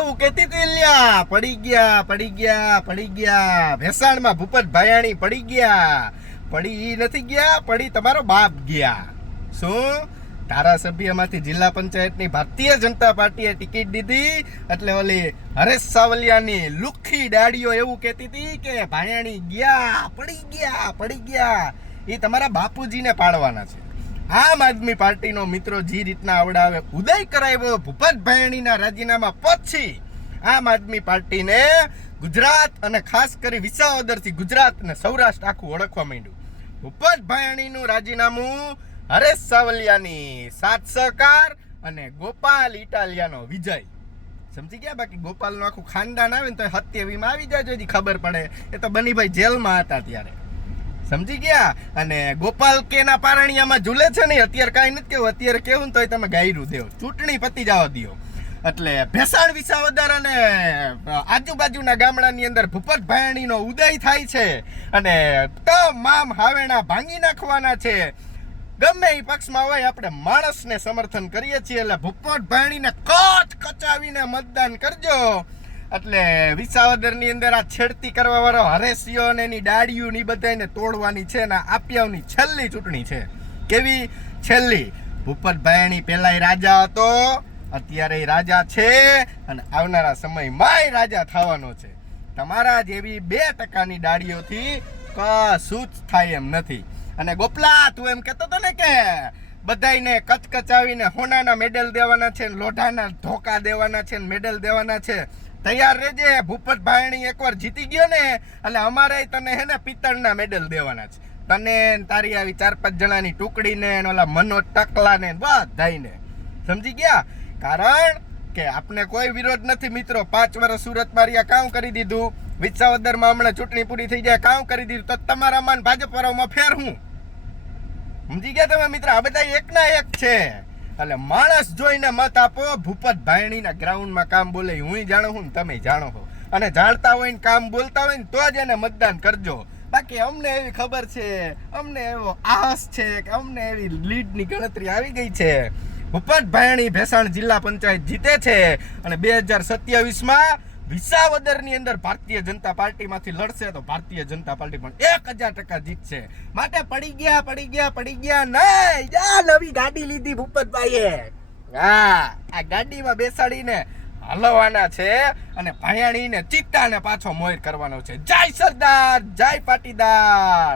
એવું કહેતી હતી લ્યા, પડી ગયા ભેસાણમાં ભૂપત ભાયાણી પડી ગયા. પડી નથી ગયા, પડી તમારો બાપ ગયા. શું ધારાસભ્યમાંથી જિલ્લા પંચાયતની ભારતીય જનતા પાર્ટીએ ટિકિટ દીધી એટલે ઓલી હરેશ સાવલિયાની લુખ્ખી ડાળીઓ એવું કહેતી હતી કે ભાયાણી ગયા, પડી ગયા. એ તમારા બાપુજીને પાડવાના છે. આમ આદમી પાર્ટીનો મિત્રો જે રીતના આવડાવે ઉદય કરાવ્યો ભૂપત ભાયાણીના રાજીનામા પછી આમ આદમી પાર્ટીને ગુજરાત અને ખાસ કરી વિસાવદરથી ગુજરાત અને સૌરાષ્ટ્ર આખું ઓળખવા માંડ્યું. ભૂપત ભાયાણીનું રાજીનામું, હરેશ સાવલિયાની સાથ સહકાર અને ગોપાલ ઇટાલિયાનો વિજય. સમજી ગયા? બાકી ગોપાલનું આખું ખાનદાન આવે ને તો 27માં આવી જાય જો ખબર પડે. એ તો બનીભાઈ જેલમાં હતા ત્યારે. સમજી ગયા? અને ગોપાલ કેના પારણિયામાં ઝૂલે છે ને અત્યારે કાંઈ નથી કેવું. અત્યારે કેવું ને તોય તમે ગાયરું દેવ, ચૂંટણી પતી જવા દો. એટલે ભેસાણ વિસાવદર અને આજુબાજુના ગામડાની અંદર ભૂપત ભાયાણીનો ઉદય થાય છે અને તમામ હાવેણા ભાંગી નાખવાના છે. ગમે એ પક્ષમાં હોય આપણે માણસને સમર્થન કરીએ છીએ. એટલે ભૂપત ભાયાણીને કચાવીને મતદાન કરજો. એટલે વિસાવદરની અંદર આ છેડતી કરવા વાળો હરેશિયો અને એની ડાળીઓ ની બધાને તોડવાની છે ને આપ્યાની છેલ્લી ચૂંટણી છે. કેવી છેલ્લી? ભૂપત ભાયાણી પહેલા રાજા હતો, અત્યારે રાજા છે અને આવનારા સમયમાં રાજા થવાનો છે. તમારા જેવી 2% ડાળીઓથી કશું જ થાય એમ નથી. અને ગોપલા, તું એમ કહેતો હતો ને કે બધાને કચકચાવીને હોનાના મેડલ દેવાના છે, લોઢાના ધોકા દેવાના છે, મેડલ દેવાના છે. તૈયાર રહેજે. ભૂપત ભાયાણી એકવાર જીતી ગયો ને એટલે અમારે તને હે ને પિત્તળના મેડલ દેવાના છે. તને તારી આવી 4-5 જણાની ટુકડીને ઓલા મનોજ ટકલાને બધાઈને. સમજી ગયા? કારણ કે આપણે કોઈ વિરોધ નથી મિત્રો. 5 વર્ષ સુરત મારિયા કામ કરી દીધું, વિસાવદરમાં હમણાં ચૂંટણી પૂરી થઈ જાય કામ કરી દીધું, તો તમારા માન ભાજપ વાળામાં ફેર હું. સમજી ગયા તમે મિત્રો? આ બધા એકના એક છે. એટલે માણસ જોઈને મત આપો. ભૂપત ભાયાણીના ગ્રાઉન્ડમાં કામ બોલે હું જાણું છું ને તમે જાણો છો. અને જાણતા હોય ને કામ બોલતા હોય ને તો જ એને મતદાન કરજો. બાકી અમને એવી ખબર છે, અમને એવો આસ છે કે અમને એવી લીડની ગણતરી આવી ગઈ છે. ભૂપત ભાયાણી ભેસાણ જિલ્લા પંચાયત જીતે છે અને 2027માં વિસાવદરની અંદર ભારતીય જનતા પાર્ટીમાંથી લડશે તો ભારતીય જનતા પાર્ટી પણ 1000% જીતશે. માટે પડી ગયા નહીં. નવી ગાડી લીધી ભૂપતભાઈએ. હા, આ ગાડીમાં બેસાડીને હલવાના છે અને ભાયાણીને ચિત્તાને પાછો મોર કરવાનો છે. જય સરદાર, જય પાટીદાર.